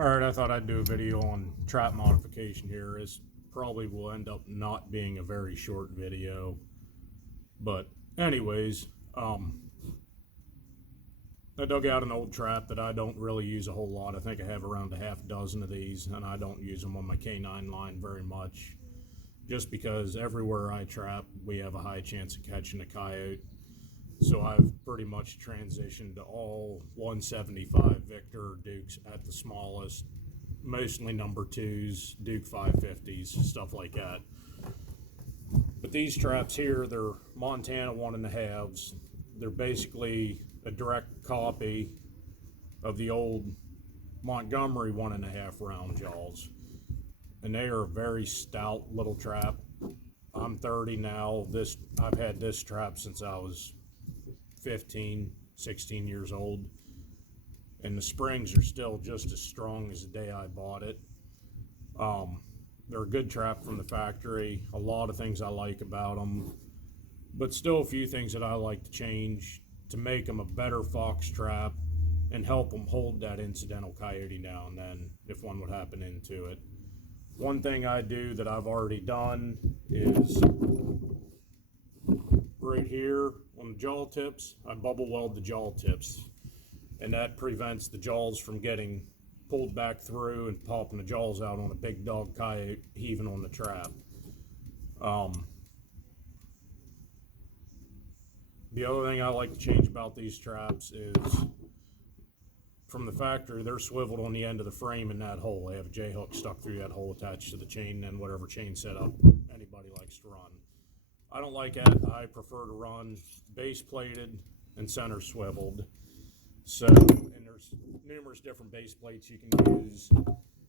Alright, I thought I'd do a video on trap modification here. This probably will end up not being a very short video. But anyways, I dug out an old trap that I don't really use a whole lot. I think I have around a half dozen of these, and I don't use them on my K9 line very much. Just because everywhere I trap, we have a high chance of catching a coyote. So I've pretty much transitioned to all 175 Victor Dukes at the smallest, mostly number 2s, Duke 550s, stuff like that. But these traps here, they're Montana 1.5s. They're basically a direct copy of the old Montgomery 1.5 round jaws. And they are a very stout little trap. I'm 30 now. I've had this trap since I was 15, 16 years old, and the springs are still just as strong as the day I bought it. They're a good trap from the factory. A lot of things I like about them, but still a few things that I like to change to make them a better fox trap and help them hold that incidental coyote now and then if one would happen into it. One thing I do that I've already done is right here on the jaw tips, I bubble weld the jaw tips, and that prevents the jaws from getting pulled back through and popping the jaws out on a big dog coyote heaving on the trap. The other thing I like to change about these traps is from the factory, they're swiveled on the end of the frame in that hole. They have a J-hook stuck through that hole attached to the chain, and whatever chain setup anybody likes to run. I don't like that. I prefer to run base plated and center swiveled. So, and there's numerous different base plates you can use.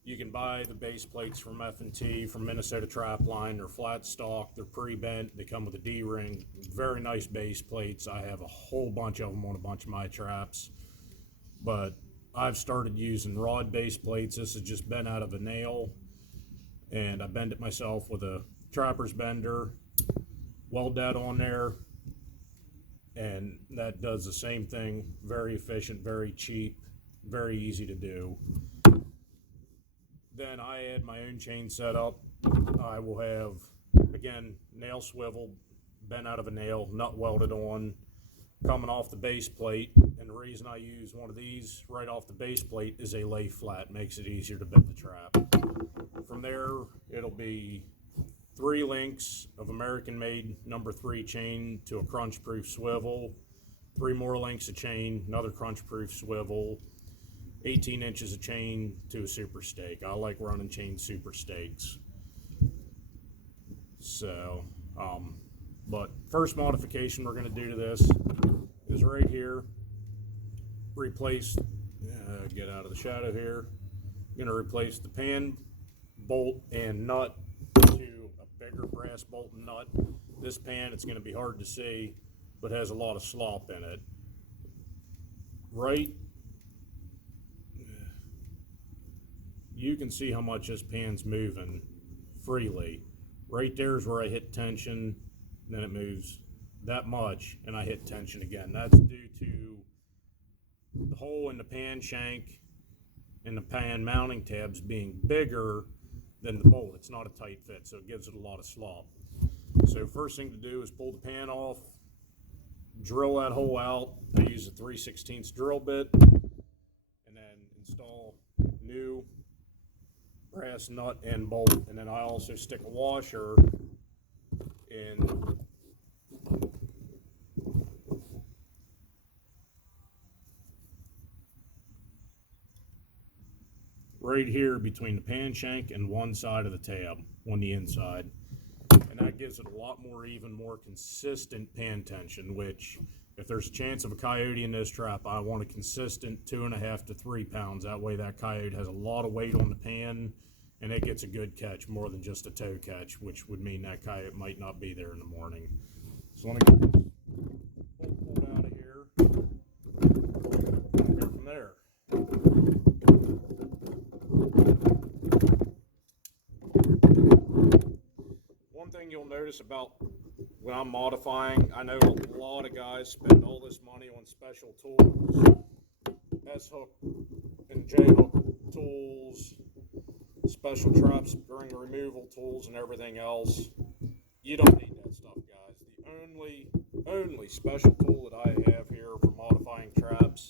You can buy the base plates from F&T, from Minnesota Trap Line. They're flat stock, they're pre-bent, they come with a D-ring. Very nice base plates. I have a whole bunch of them on a bunch of my traps. But I've started using rod base plates. This has just bent out of a nail, and I bend it myself with a trapper's bender. Weld that on there, and that does the same thing. Very efficient, very cheap, very easy to do. Then I add my own chain setup. I will have, again, nail swivel, bent out of a nail, nut welded on, coming off the base plate. And the reason I use one of these right off the base plate is a lay flat. Makes it easier to bend the trap. From there, it'll be 3 links of American-made number 3 chain to a crunch-proof swivel, 3 more links of chain, another crunch-proof swivel, 18 inches of chain to a super stake. I like running chain super stakes. So, but first modification we're going to do to this is right here. Replace, get out of the shadow here. I'm going to replace the pan, bolt, and nut to a bigger brass bolt and nut. This pan, it's going to be hard to see, but has a lot of slop in it. Right, you can see how much this pan's moving freely. Right there is where I hit tension, then it moves that much, and I hit tension again. That's due to the hole in the pan shank and the pan mounting tabs being bigger than the bolt. It's not a tight fit, so it gives it a lot of slop. So first thing to do is pull the pan off, drill that hole out. I use a 3/16 drill bit, and then install new brass nut and bolt. And then I also stick a washer in right here between the pan shank and one side of the tab on the inside. And that gives it a lot more even, more consistent pan tension, which if there's a chance of a coyote in this trap, I want a consistent 2.5 to 3 pounds. That way that coyote has a lot of weight on the pan and it gets a good catch more than just a toe catch, which would mean that coyote might not be there in the morning. So let me get this bolt pulled out of here. Go from there. One thing you'll notice about when I'm modifying, I know a lot of guys spend all this money on special tools, S-hook and J-hook tools, special trap spring removal tools, and everything else. You don't need that stuff, guys. The only special tool that I have here for modifying traps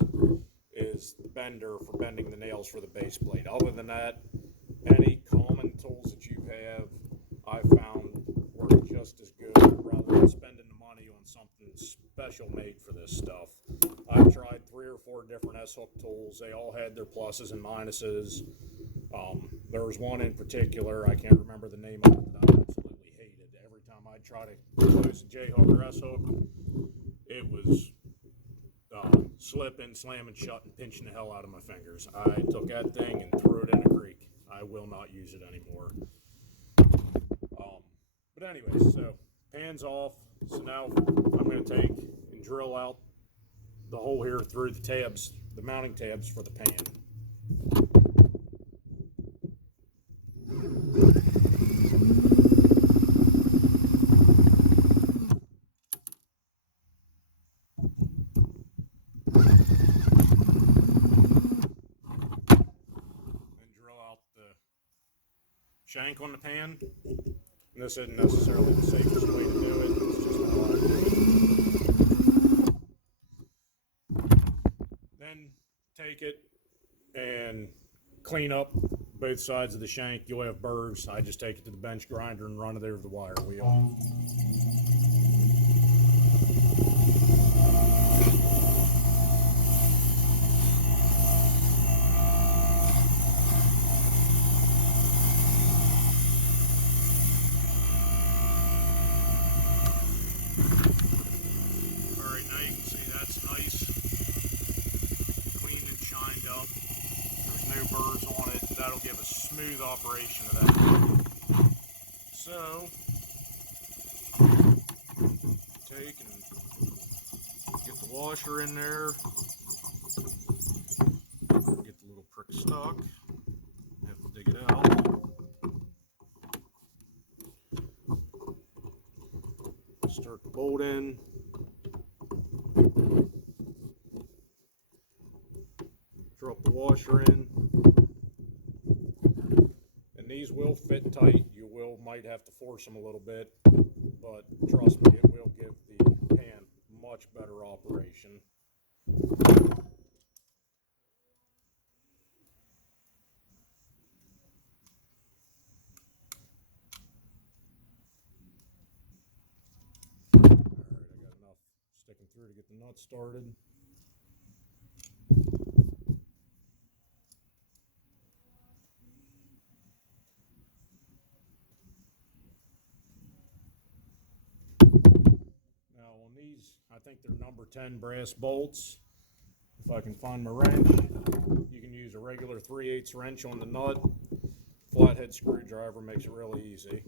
is the bender for bending the nails for the base plate. Other than that, any common tools that you have, I found work just as good rather than spending the money on something special made for this stuff. I've tried 3 or 4 different S-hook tools. They all had their pluses and minuses. There was one in particular, I can't remember the name of it, that I absolutely hated. Every time I try to close a J-hook or S-hook, it was slipping, slamming shut, and pinching the hell out of my fingers. I took that thing and threw it in a creek. I will not use it anymore. But anyways, so pan's off. So now I'm going to take and drill out the hole here through the tabs, the mounting tabs for the pan. Shank on the pan. And this isn't necessarily the safest way to do it, it's just how I do it. Then take it and clean up both sides of the shank. You'll have burrs. I just take it to the bench grinder and run it over the wire wheel. Burrs on it, that'll give a smooth operation of that. So, take and get the washer in there, get the little prick stuck, have to dig it out. Start the bolt in. Drop the washer in. These will fit tight. You might have to force them a little bit, but trust me, it will give the pan much better operation. Alright, I got enough sticking through to get the nut started. On these, I think they're number 10 brass bolts. If I can find my wrench, you can use a regular 3/8 wrench on the nut. Flathead screwdriver makes it really easy.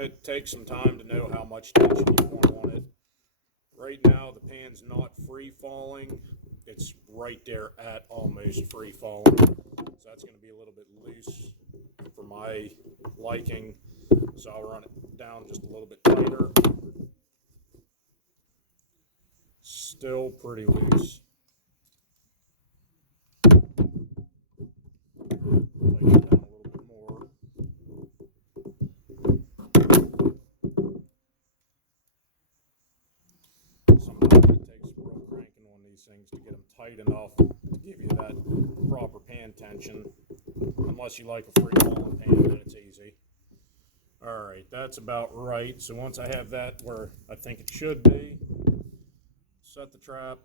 It takes some time to know how much tension you want on it. Right now the pan's not free falling, it's right there at almost free falling, so that's going to be a little bit loose for my liking, so I'll run it down just a little bit tighter. Still pretty loose. Tighten it down a little bit more. Sometimes it takes real cranking on these things to get them tight enough to give you that proper pan tension. Unless you like a free falling pan, then it's easy. Alright, that's about right. So once I have that where I think it should be, set the trap.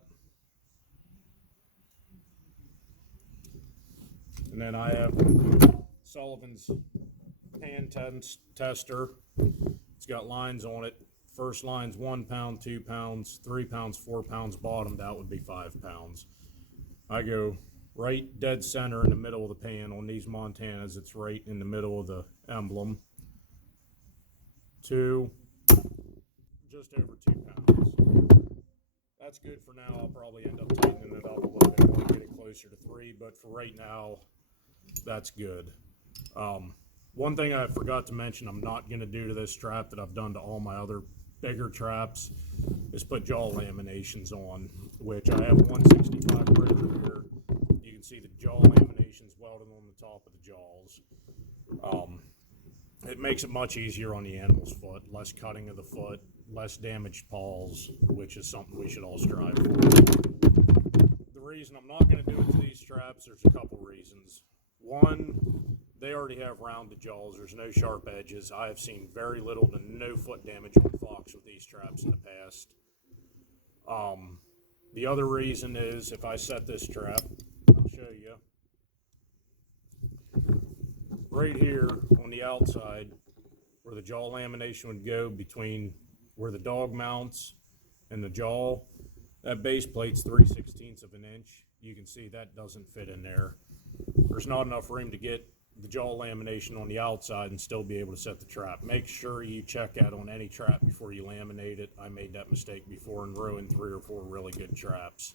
And then I have Sullivan's pan tester. It's got lines on it. First line's 1 pound, 2 pounds, 3 pounds, 4 pounds. Bottomed out would be 5 pounds. I go right dead center in the middle of the pan on these Montanas. It's right in the middle of the emblem. 2, just over 2 pounds. That's good for now. I'll probably end up tightening it up a little bit more to get it closer to 3, but for right now, that's good. One thing I forgot to mention I'm not going to do to this trap that I've done to all my other bigger traps is put jaw laminations on, which I have 165 pressure here. You can see the jaw laminations welded on the top of the jaws. It makes it much easier on the animal's foot, less cutting of the foot, less damaged paws, which is something we should all strive for. The reason I'm not going to do it to these traps, there's a couple reasons. One, they already have rounded jaws. There's no sharp edges. I have seen very little to no foot damage on fox with these traps in the past. The other reason is if I set this trap, I'll show you. Right here on the outside, where the jaw lamination would go between where the dog mounts and the jaw, that base plate's 3/16 of an inch. You can see that doesn't fit in there. There's not enough room to get the jaw lamination on the outside and still be able to set the trap. Make sure you check that on any trap before you laminate it. I made that mistake before and ruined 3 or 4 really good traps.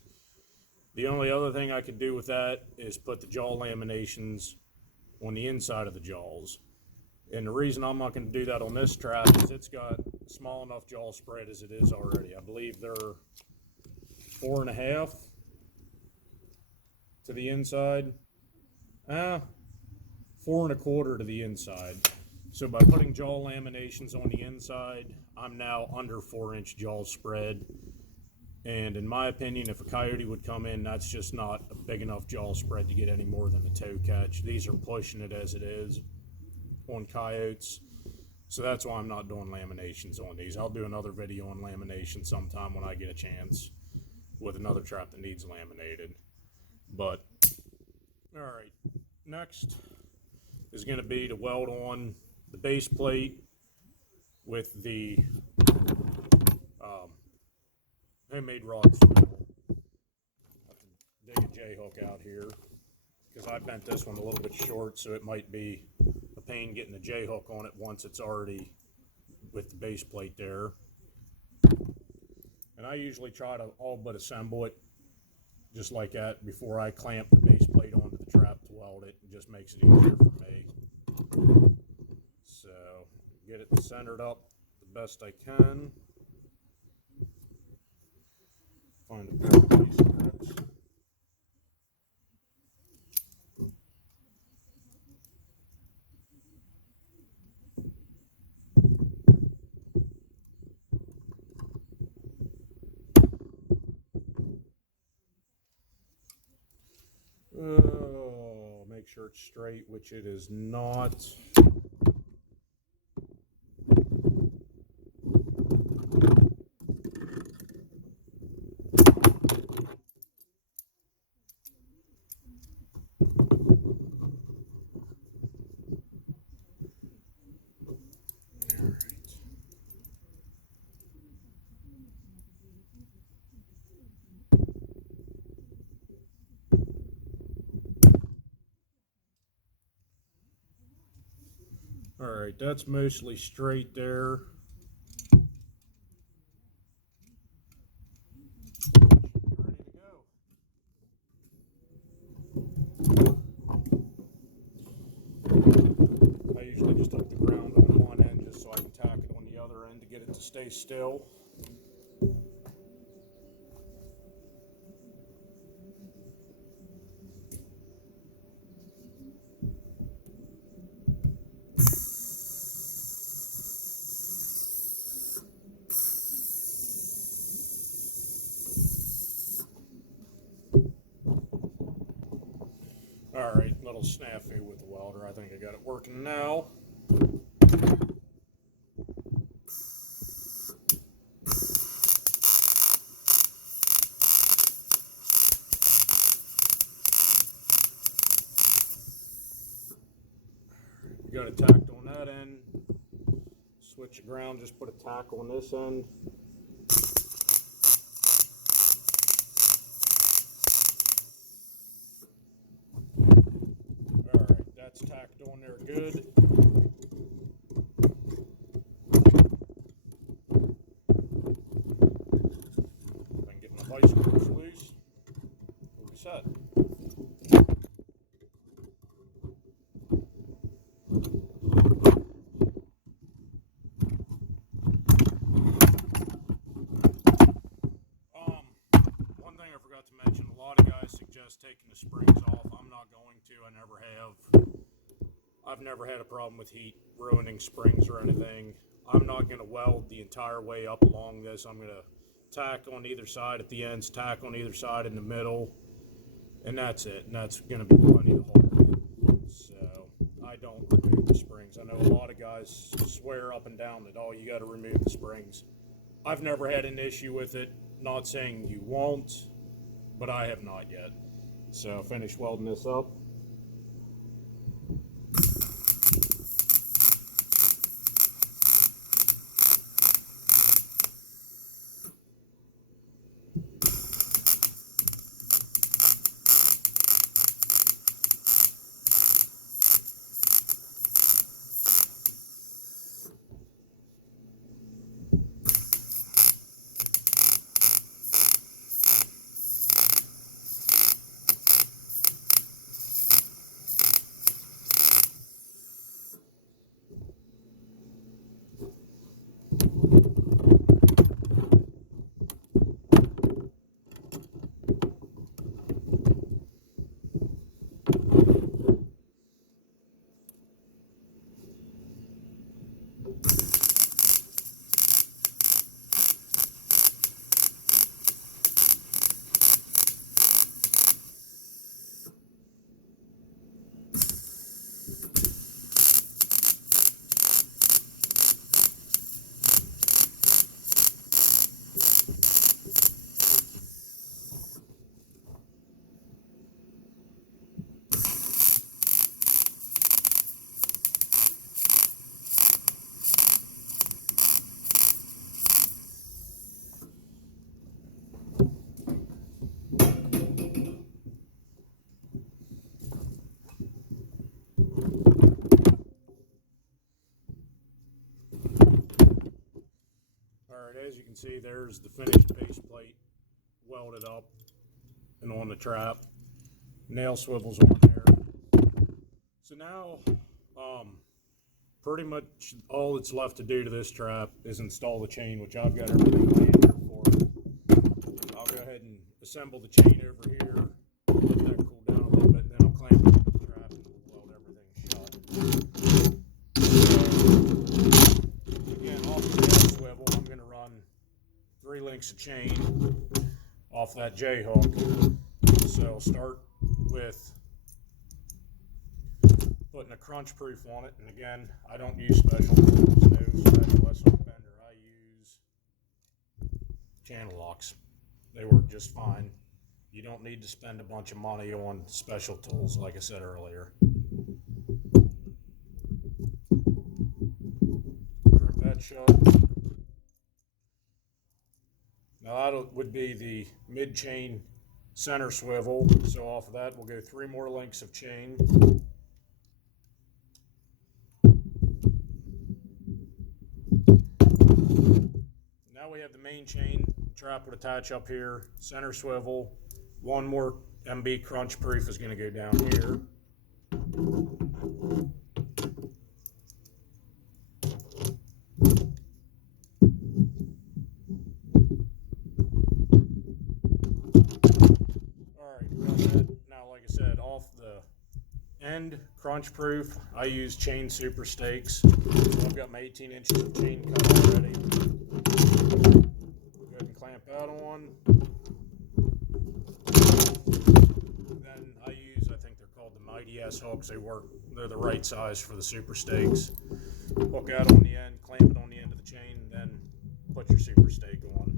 The only other thing I could do with that is put the jaw laminations on the inside of the jaws. And the reason I'm not going to do that on this trap is it's got a small enough jaw spread as it is already. I believe they're 4.5 to the inside. 4.25 to the inside. So by putting jaw laminations on the inside, I'm now under 4-inch jaw spread. And in my opinion, if a coyote would come in, that's just not a big enough jaw spread to get any more than a toe catch. These are pushing it as it is on coyotes. So that's why I'm not doing laminations on these. I'll do another video on lamination sometime when I get a chance with another trap that needs laminated. But, all right, next is going to be to weld on the base plate with the homemade rod spool. I have to dig a J-hook out here because I bent this one a little bit short, so it might be a pain getting the J-hook on it once it's already with the base plate there. And I usually try to all but assemble it just like that before I clamp the base plate onto the trap to weld it. It just makes it easier for me. So get it centered up the best I can. Find a pair of base grips. Make sure it's straight, which it is not. Alright, that's mostly straight there. Ready to go. I usually just hook the ground on one end just so I can tack it on the other end to get it to stay still. Alright, little snafu with the welder. I think I got it working now. You got it tacked on that end. Switch the ground, just put a tack on this end. Alright, that's tacked on there good. vice grips loose, we'll be set. One thing I forgot to mention, a lot of guys suggest taking the springs off. I'm not going to. I never have. I've never had a problem with heat ruining springs or anything. I'm not going to weld the entire way up along this. I'm going to tack on either side at the ends, tack on either side in the middle, and that's it. And that's going to be plenty to hold. So I don't remove the springs. I know a lot of guys swear up and down that, oh, you got to remove the springs. I've never had an issue with it. Not saying you won't, but I have not yet. So finish welding this up. Alright, as you can see, there's the finished base plate welded up and on the trap. Nail swivels on there. So now, pretty much all that's left to do to this trap is install the chain, which I've got everything laid here for. I'll go ahead and assemble the chain over here, let that cool down a little bit, and then I'll clamp it to the trap and weld everything shut. Again, off the nail swivel, I'm going to run 3 links of chain off that J-hook. So I'll start with putting a crunch proof on it, and again, I don't use special tools, no special S-hook bender. I use channel locks. They work just fine. You don't need to spend a bunch of money on special tools, like I said earlier. Crimp that shut. Now that would be the mid-chain center swivel. So off of that, we'll go 3 more links of chain. Now we have the main chain. The trap would attach up here, center swivel. 1 more MB crunch proof is going to go down here. Now, like I said, off the end crunch proof, I use chain super stakes. So I've got my 18 inches of chain cut already. Go ahead and clamp that on. Then I use, I think they're called the Mighty S hooks. They're the right size for the super stakes. Hook that on the end, clamp it on the end of the chain, and then put your super stake on.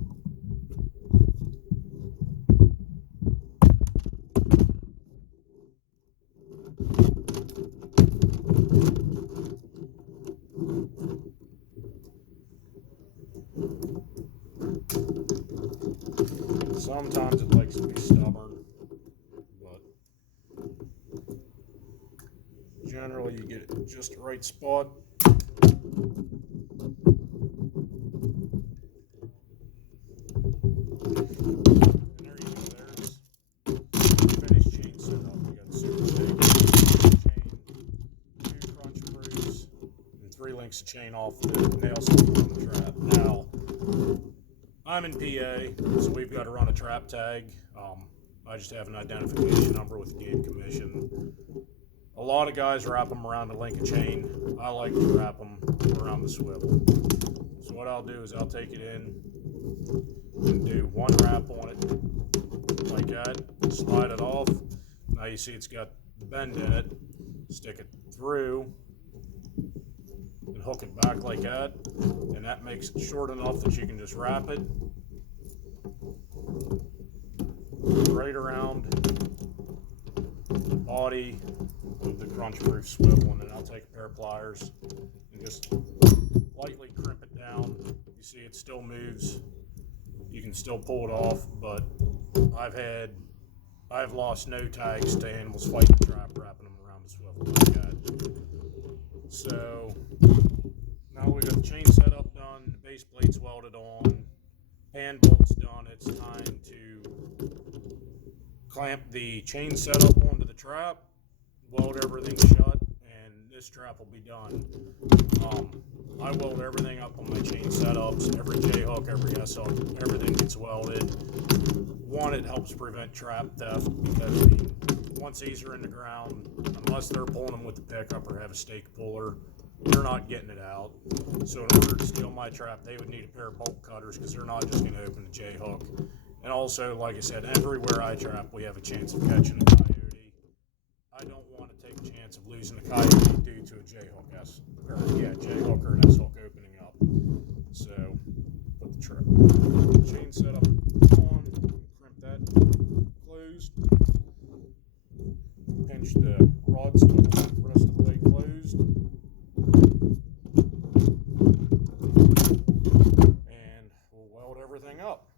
Sometimes it likes to be stubborn, but generally you get it just the right spot. links the chain off the nail sleeve on the trap. Now, I'm in PA, so we've got to run a trap tag. I just have an identification number with the game commission. A lot of guys wrap them around the link of chain. I like to wrap them around the swivel. So what I'll do is I'll take it in and do one wrap on it, like that, slide it off. Now you see it's got the bend in it. Stick it through and hook it back like that, and that makes it short enough that you can just wrap it right around the body of the crunch proof swivel. And then I'll take a pair of pliers and just lightly crimp it down. You see it still moves. You can still pull it off, but I've lost no tags to animals fighting the trap, wrapping them around the swivel like that. So now we got the chain setup done, the base plate's welded on, hand bolts done. It's time to clamp the chain setup onto the trap, weld everything shut, and this trap will be done. I weld everything up on my chain setups, every J hook, every S hook, everything gets welded. One, it helps prevent trap theft, because once these are in the ground, unless they're pulling them with the pickup or have a stake puller, you're not getting it out. So in order to steal my trap, they would need a pair of bolt cutters, because they're not just going to open the J hook. And also, like I said, everywhere I trap, we have a chance of catching a coyote. I don't want to take a chance of losing a coyote due to a J hook J hook or an S hook opening up. So put the chain setup on, crimp that closed, pinch the rod swivel the rest of the way closed, and we'll weld everything up.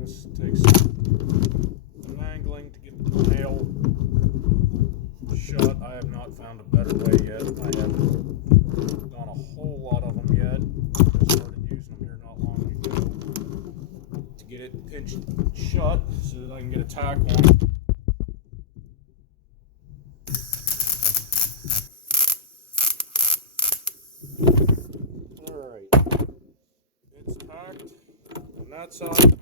This takes some angling to get the nail shut. I have not found a better way yet. I haven't done a whole lot of them yet. Just started using them here not long ago to get it pinched shut so that I can get a tack on it. Alright, it's tacked on that side.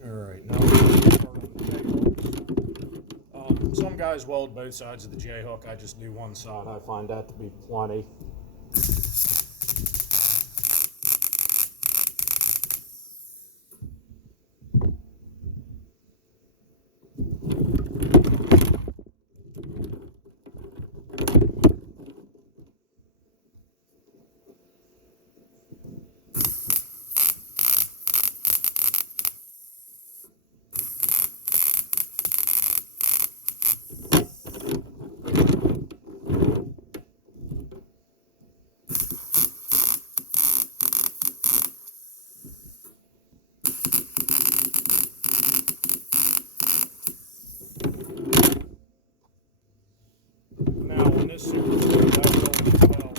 Alright, now we're going to start on the J-hooks. Some guys weld both sides of the J-hook. I just do one side. I find that to be plenty. This super glue, that welded as well.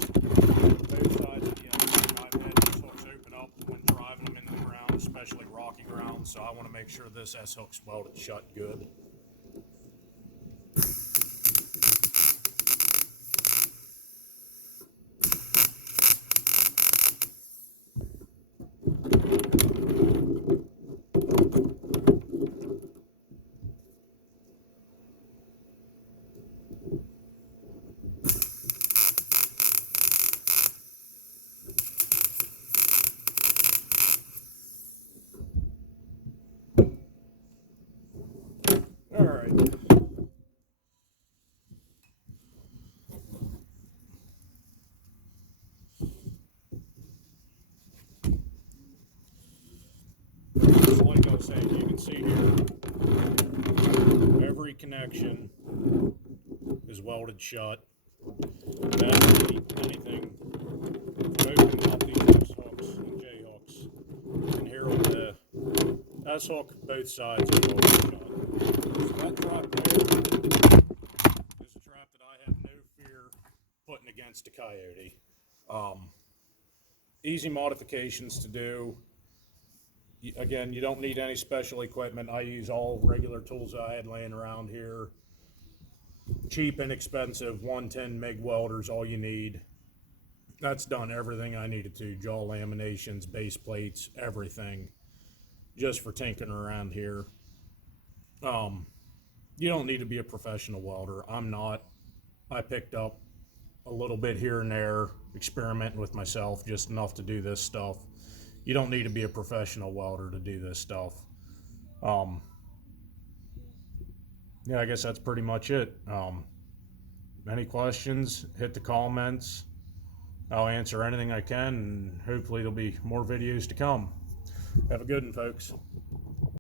Both sides of the end. I've had these hooks open up when driving them into the ground, especially rocky ground, so I want to make sure this S hook's welded shut good. Alright. So like I was saying, you can see here, every connection is welded shut. That would be anything opening up these S hooks and J hooks. And here on the S hook, both sides are welded shut. That trap there is a trap that I have no fear putting against a coyote. Easy modifications to do. Again, you don't need any special equipment. I use all regular tools I had laying around here. Cheap, inexpensive, 110 MIG welders, all you need. That's done everything I needed to. Jaw laminations, base plates, everything. Just for tinkering around here. You don't need to be a professional welder. I'm not. I picked up a little bit here and there, experimenting with myself, just enough to do this stuff. You don't need to be a professional welder to do this stuff. Yeah, I guess that's pretty much it. Any questions, hit the comments. I'll answer anything I can, and hopefully there'll be more videos to come. Have a good one, folks.